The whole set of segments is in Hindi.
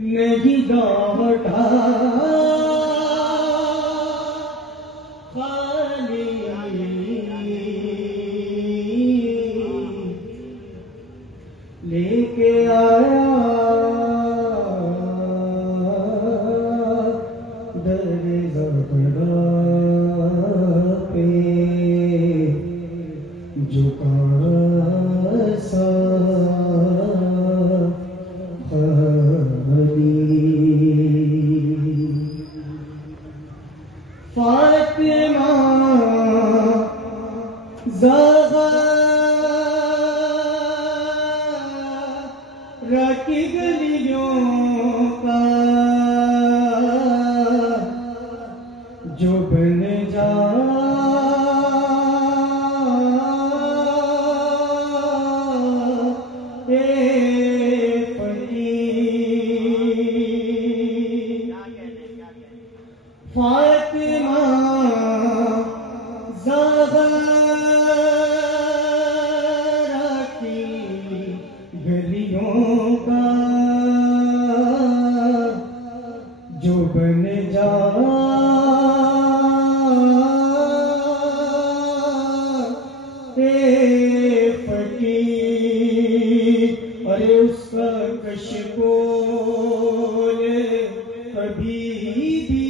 नहीं लौटा खाली लेके आया दरगह पे जो सा फातिमा ज़हरा की गलियों का जो बन फातिमा ज़हरा की गलियों का जो बन फकीर। अरे उसका कशकोल कभी भी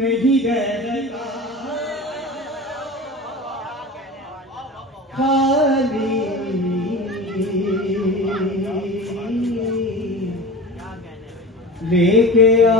नहीं रहता खाली लेके